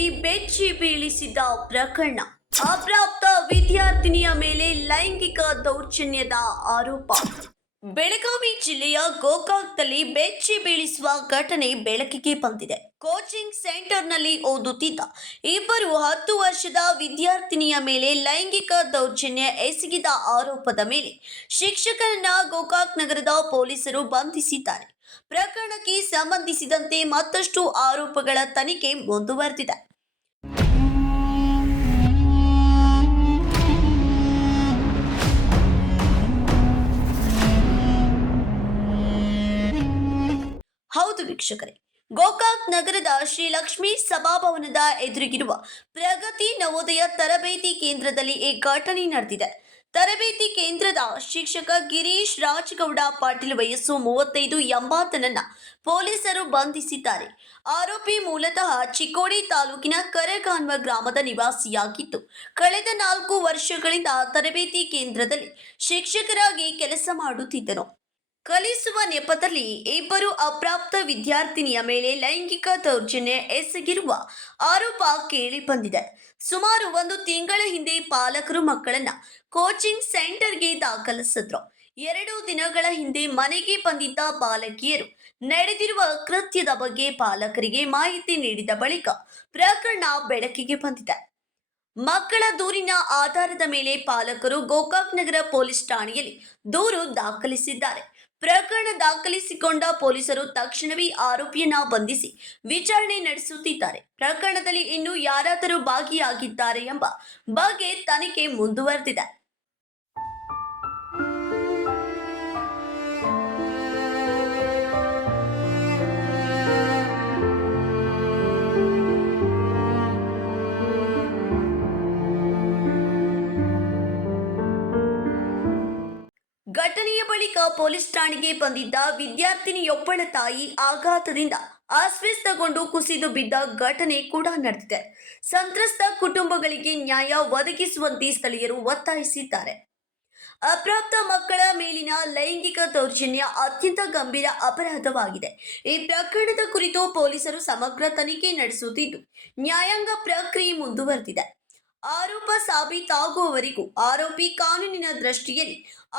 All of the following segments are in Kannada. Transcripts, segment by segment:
ಗೋಕಾಕ್ನಲ್ಲಿ ಬೆಚ್ಚಿ ಬೀಳಿಸಿದ ಪ್ರಕರಣ. ಅಪ್ರಾಪ್ತ ವಿದ್ಯಾರ್ಥಿನಿಯ ಮೇಲೆ ಲೈಂಗಿಕ ದೌರ್ಜನ್ಯದ ಆರೋಪ. ಬೆಳಗಾವಿ ಜಿಲ್ಲೆಯ ಗೋಕಾಕ್ನಲ್ಲಿ ಬೆಚ್ಚಿ ಬೀಳಿಸುವ ಘಟನೆ ಬೆಳಕಿಗೆ ಬಂದಿದೆ. ಕೋಚಿಂಗ್ ಸೆಂಟರ್ನಲ್ಲಿ ಓದುತ್ತಿದ್ದ ಇಬ್ಬರು 10 ವರ್ಷದ ವಿದ್ಯಾರ್ಥಿನಿಯ ಮೇಲೆ ಲೈಂಗಿಕ ದೌರ್ಜನ್ಯ ಎಸಗಿದ ಆರೋಪದ ಮೇಲೆ ಶಿಕ್ಷಕರನ್ನ ಗೋಕಾಕ್ ನಗರದ ಪೊಲೀಸರು ಬಂಧಿಸಿದ್ದಾರೆ. ಪ್ರಕರಣಕ್ಕೆ ಸಂಬಂಧಿಸಿದಂತೆ ಮತ್ತಷ್ಟು ಆರೋಪಗಳ ತನಿಖೆ ಮುಂದುವರೆದಿದೆ. ಹೌದು ವೀಕ್ಷಕರೇ, ಗೋಕಾಕ್ ನಗರದ ಶ್ರೀ ಲಕ್ಷ್ಮೀ ಸಭಾಭವನದ ಎದುರಿಗಿರುವ ಪ್ರಗತಿ ನವೋದಯ ತರಬೇತಿ ಕೇಂದ್ರದಲ್ಲಿ ಈ ಘಟನೆ ನಡೆದಿದೆ. ತರಬೇತಿ ಕೇಂದ್ರದ ಶಿಕ್ಷಕ ಗಿರೀಶ್ ರಾಜಗೌಡ ಪಾಟೀಲ್ ವಯಸ್ಸು 35 ಎಂಬಾತನನ್ನ ಪೊಲೀಸರು ಬಂಧಿಸಿದ್ದಾರೆ. ಆರೋಪಿ ಮೂಲತಃ ಚಿಕ್ಕೋಡಿ ತಾಲೂಕಿನ ಕರಗಾನ್ವ ಗ್ರಾಮದ ನಿವಾಸಿಯಾಗಿದ್ದು, ಕಳೆದ 4 ವರ್ಷಗಳಿಂದ ತರಬೇತಿ ಕೇಂದ್ರದಲ್ಲಿ ಶಿಕ್ಷಕರಾಗಿ ಕೆಲಸ ಮಾಡುತ್ತಿದ್ದನು. ಕಲಿಸುವ ನೆಪದಲ್ಲಿ ಇಬ್ಬರು ಅಪ್ರಾಪ್ತ ವಿದ್ಯಾರ್ಥಿನಿಯ ಮೇಲೆ ಲೈಂಗಿಕ ದೌರ್ಜನ್ಯ ಎಸಗಿರುವ ಆರೋಪ ಕೇಳಿ ಬಂದಿದೆ. ಸುಮಾರು 1 ತಿಂಗಳ ಹಿಂದೆ ಪಾಲಕರು ಮಕ್ಕಳನ್ನ ಕೋಚಿಂಗ್ ಸೆಂಟರ್ಗೆ ದಾಖಲಿಸಿದ್ರು. 2 ದಿನಗಳ ಹಿಂದೆ ಮನೆಗೆ ಬಂದಿದ್ದ ಬಾಲಕಿಯರು ನಡೆದಿರುವ ಕೃತ್ಯದ ಬಗ್ಗೆ ಪಾಲಕರಿಗೆ ಮಾಹಿತಿ ನೀಡಿದ ಬಳಿಕ ಪ್ರಕರಣ ಬೆಳಕಿಗೆ ಬಂದಿದೆ. ಮಕ್ಕಳ ದೂರಿನ ಆಧಾರದ ಮೇಲೆ ಪಾಲಕರು ಗೋಕಾಕ್ ನಗರ ಪೊಲೀಸ್ ಠಾಣೆಯಲ್ಲಿ ದೂರು ದಾಖಲಿಸಿದ್ದಾರೆ. ಪ್ರಕರಣ ದಾಖಲಿಸಿಕೊಂಡ ಪೊಲೀಸರು ತಕ್ಷಣವೇ ಆರೋಪಿಯನ್ನ ಬಂಧಿಸಿ ವಿಚಾರಣೆ ನಡೆಸುತ್ತಿದ್ದಾರೆ. ಪ್ರಕರಣದಲ್ಲಿ ಇನ್ನು ಯಾರಾದರೂ ಭಾಗಿಯಾಗಿದ್ದಾರೆ ಎಂಬ ಬಗ್ಗೆ ತನಿಖೆ ಮುಂದುವರೆದಿದೆ. ಘಟನೆಯ ಬಳಿಕ ಪೊಲೀಸ್ ಠಾಣೆಗೆ ಬಂದಿದ್ದ ವಿದ್ಯಾರ್ಥಿನಿಯೊಬ್ಬಳ ತಾಯಿ ಆಘಾತದಿಂದ ಅಸ್ವಸ್ಥಗೊಂಡು ಕುಸಿದು ಬಿದ್ದ ಘಟನೆ ಕೂಡ ನಡೆದಿದೆ. ಸಂತ್ರಸ್ತ ಕುಟುಂಬಗಳಿಗೆ ನ್ಯಾಯ ಒದಗಿಸುವಂತೆ ಸ್ಥಳೀಯರು ಒತ್ತಾಯಿಸಿದ್ದಾರೆ. ಅಪ್ರಾಪ್ತ ಮಕ್ಕಳ ಮೇಲಿನ ಲೈಂಗಿಕ ದೌರ್ಜನ್ಯ ಅತ್ಯಂತ ಗಂಭೀರ ಅಪರಾಧವಾಗಿದೆ. ಈ ಪ್ರಕರಣದ ಕುರಿತು ಪೊಲೀಸರು ಸಮಗ್ರ ತನಿಖೆ ನಡೆಸುತ್ತಿದ್ದು, ನ್ಯಾಯಾಂಗ ಪ್ರಕ್ರಿಯೆ ಮುಂದುವರೆದಿದೆ. ಆರೋಪ ಸಾಬೀತಾಗುವವರೆಗೂ ಆರೋಪಿ ಕಾನೂನಿನ ದೃಷ್ಟಿಯಲ್ಲಿ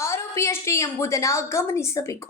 ಆರೋಪಿಯಷ್ಟೇ ಎಂಬುದನ್ನು ಗಮನಿಸಬೇಕು.